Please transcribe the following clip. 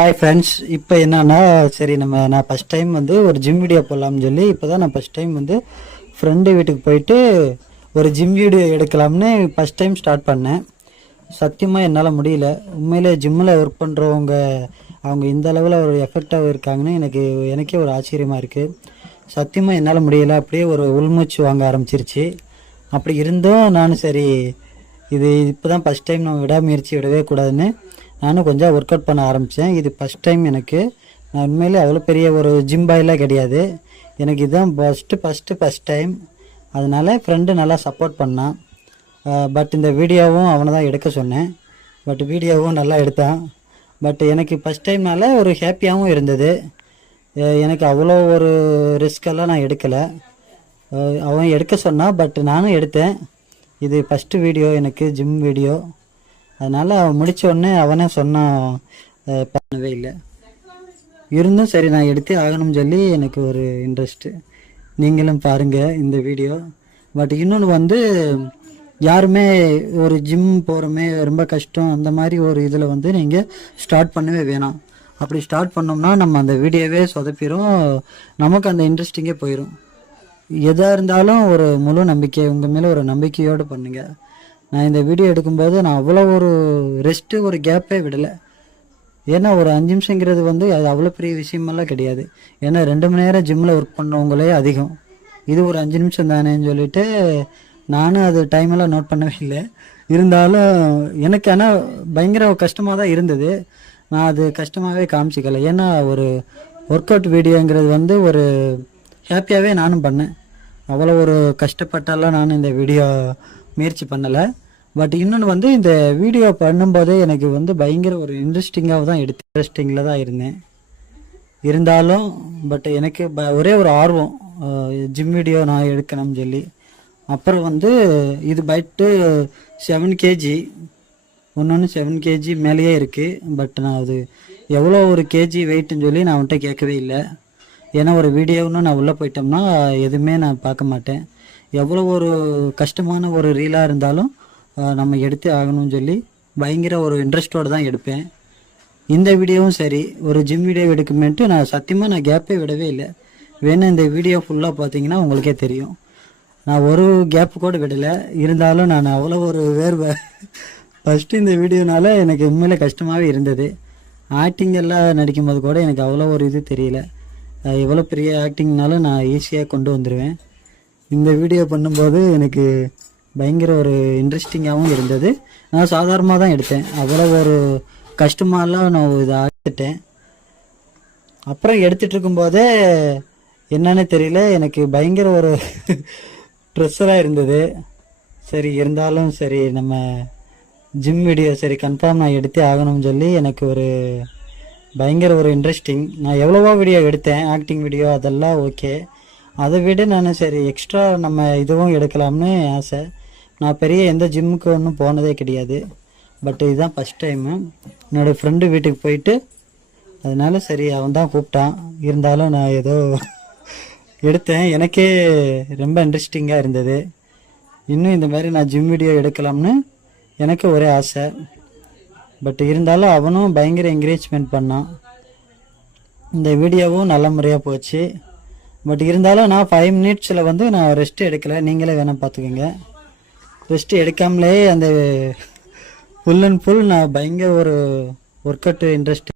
Hi friends, இப்போ என்னன்னா சரி நான் ஃபஸ்ட் டைம் வந்து ஒரு ஜிம் வீடியோ போடலாம்னு சொல்லி இப்போ தான் நான் ஃபஸ்ட் டைம் வந்து ஃப்ரெண்டு வீட்டுக்கு போயிட்டு ஒரு ஜிம் வீடியோ எடுக்கலாம்னு ஃபஸ்ட் டைம் ஸ்டார்ட் பண்ணேன். சத்தியமாக என்னால் முடியல. உண்மையிலே ஜிம்மில் ஒர்க் பண்ணுறவங்க அவங்க இந்த அளவில் ஒரு எஃபெக்டாக இருக்காங்கன்னு எனக்கே ஒரு ஆச்சரியமாக இருக்குது. சத்தியமாக என்னால் முடியல. அப்படியே ஒரு உள்மூச்சு வாங்க ஆரம்பிச்சிருச்சு. அப்படி இருந்தும் நானும் சரி இது இப்போ தான் ஃபஸ்ட் டைம் நம்ம விடாமுயற்சி விடவே கூடாதுன்னு நானும் கொஞ்சம் ஒர்க் அவுட் பண்ண ஆரம்பித்தேன். இது ஃபஸ்ட் டைம் எனக்கு. நான் உண்மையிலே அவ்வளோ பெரிய ஒரு ஜிம் பாயெலாம் கிடையாது. எனக்கு இதுதான் ஃபஸ்ட்டு டைம். அதனால் ஃப்ரெண்டு நல்லா சப்போர்ட் பண்ணான். பட் இந்த வீடியோவும் அவனை தான் எடுக்க சொன்னேன். பட் வீடியோவும் நல்லா எடுத்தான். பட் எனக்கு ஃபஸ்ட் டைம்னால ஒரு ஹாப்பியாகவும் இருந்தது. எனக்கு அவ்வளோ ஒரு ரிஸ்கெல்லாம் நான் எடுக்கலை. அவன் எடுக்க சொன்னான், பட் நானும் எடுத்தேன். இது ஃபஸ்ட்டு வீடியோ எனக்கு, ஜிம் வீடியோ. அதனால் அவன் முடித்த உடனே அவனே சொன்னான், பண்ணவே இல்லை. இருந்தும் சரி நான் எடுத்தே ஆகணும்னு சொல்லி எனக்கு ஒரு இன்ட்ரெஸ்ட்டு. நீங்களும் பாருங்கள் இந்த வீடியோ. பட் இன்னொன்று வந்து யாருமே ஒரு ஜிம் போகிறோமே ரொம்ப கஷ்டம் அந்த மாதிரி ஒரு இதில் வந்து நீங்கள் ஸ்டார்ட் பண்ணவே வேணாம். அப்படி ஸ்டார்ட் பண்ணோம்னா நம்ம அந்த வீடியோவே சொதப்பிடும், நமக்கு அந்த இன்ட்ரெஸ்டிங்கே போயிடும். எதாக இருந்தாலும் ஒரு முழு நம்பிக்கை, உங்கள் மேலே ஒரு நம்பிக்கையோடு பண்ணுங்கள். நான் இந்த வீடியோ எடுக்கும்போது நான் அவ்வளோ ஒரு ரெஸ்ட்டு ஒரு கேப்பே விடலை. ஏன்னா ஒரு 5 நிமிஷங்கிறது வந்து அது அவ்வளோ பெரிய விஷயமெல்லாம் கிடையாது. ஏன்னா 2 மணி நேரம் ஜிம்மில் ஒர்க் பண்ணவங்களே அதிகம். இது ஒரு 5 நிமிஷம் தானேன்னு சொல்லிட்டு நானும் அது டைமெல்லாம் நோட் பண்ணவே இல்லை. இருந்தாலும் எனக்கு ஆனால் பயங்கர கஷ்டமாக தான் இருந்தது. நான் அது கஷ்டமாகவே காமிச்சிக்கலை. ஏன்னா ஒரு ஒர்க் அவுட் வீடியோங்கிறது வந்து ஒரு ஹாப்பியாகவே நானும் பண்ணேன். அவ்வளோ ஒரு கஷ்டப்பட்டாலாம் நானும் இந்த வீடியோ முயற்சி பண்ணலை. பட் இன்னொன்று வந்து இந்த வீடியோ பண்ணும்போதே எனக்கு வந்து பயங்கர ஒரு இன்ட்ரெஸ்டிங்காக தான் இன்ட்ரெஸ்டிங்கில் தான் இருந்தேன். இருந்தாலும் பட் எனக்கு ஒரே ஒரு ஆர்வம், ஜிம் வீடியோ நான் எடுக்கணும்னு சொல்லி. அப்புறம் வந்து இது பைட்டு 7 கேஜி, ஒன்று 7 கேஜி மேலேயே இருக்குது. பட் நான் அது எவ்வளோ ஒரு கேஜி வெயிட்டுன்னு சொல்லி நான் அவன்கிட்ட கேட்கவே இல்லை. ஏன்னா ஒரு வீடியோன்னு நான் உள்ளே போயிட்டோம்னா எதுவுமே நான் பார்க்க மாட்டேன். எவ்வளோ ஒரு கஷ்டமான ஒரு ரீலாக இருந்தாலும் நம்ம எடுத்தே ஆகணும்னு சொல்லி பயங்கர ஒரு இன்ட்ரெஸ்டோடு தான் எடுப்பேன். இந்த வீடியோவும் சரி, ஒரு ஜிம் வீடியோ எடுக்குமேன்ட்டு நான் சத்தியமாக நான் கேப்பே விடவே இல்லை. வேணா இந்த வீடியோ ஃபுல்லாக பார்த்தீங்கன்னா உங்களுக்கே தெரியும். நான் ஒரு கேப்பு கூட விடலை. இருந்தாலும் நான் அவ்வளோ ஒரு வேர்வை ஃபஸ்ட்டு இந்த வீடியோனால எனக்கு உண்மையிலே கஷ்டமாகவே இருந்தது. ஆக்டிங் எல்லாம் நடிக்கும்போது கூட எனக்கு அவ்வளோ ஒரு இது தெரியல. எவ்வளோ பெரிய ஆக்டிங்னாலும் நான் ஈஸியாக கொண்டு வந்துடுவேன். இந்த வீடியோ பண்ணும்போது எனக்கு பயங்கர ஒரு இன்ட்ரெஸ்டிங்காகவும் இருந்தது. நான் சாதாரணமாக தான் எடுத்தேன், அவ்வளோ ஒரு கஷ்டமாலாம் நான் இதை ஆகிட்டேன். அப்புறம் எடுத்துகிட்டு இருக்கும்போதே என்னன்னு தெரியல, எனக்கு பயங்கர ஒரு ப்ரெஷராக இருந்தது. சரி இருந்தாலும் சரி நம்ம ஜிம் வீடியோ சரி கன்ஃபார்ம் நான் எடுத்தே ஆகணும்னு சொல்லி எனக்கு ஒரு பயங்கர ஒரு இன்ட்ரெஸ்டிங். நான் எவ்வளவோ வீடியோ எடுத்தேன், ஆக்டிங் வீடியோ அதெல்லாம் ஓகே. அதை விட நான் சரி எக்ஸ்ட்ரா நம்ம இதுவும் எடுக்கலாம்னு ஆசை. நான் பெரிய எந்த ஜிம்முக்கு ஒன்றும் போனதே கிடையாது. பட் இதுதான் ஃபஸ்ட் டைமு என்னோடய ஃப்ரெண்டு வீட்டுக்கு போயிட்டு, அதனால சரி அவன் தான் கூப்பிட்டான். இருந்தாலும் நான் ஏதோ எடுத்தேன். எனக்கே ரொம்ப இன்ட்ரெஸ்டிங்காக இருந்தது. இன்னும் இந்த மாதிரி நான் ஜிம் வீடியோ எடுக்கலாம்னு எனக்கு ஒரே ஆசை. பட் இருந்தாலும் அவனும் பயங்கர என்கரேஜ்மெண்ட் பண்ணான். இந்த வீடியோவும் நல்ல முறையாக போச்சு. பட் இருந்தாலும் நான் 5 மினிட்ஸில் வந்து நான் ரெஸ்ட் எடுக்கலை. நீங்களே வேணால் பார்த்துக்கோங்க. ரெஸ்ட் எடுக்காமலே அந்த ஃபுல் அண்ட் ஃபுல் நான் பயங்கர ஒரு ஒர்க் அவுட் இன்ட்ரெஸ்ட்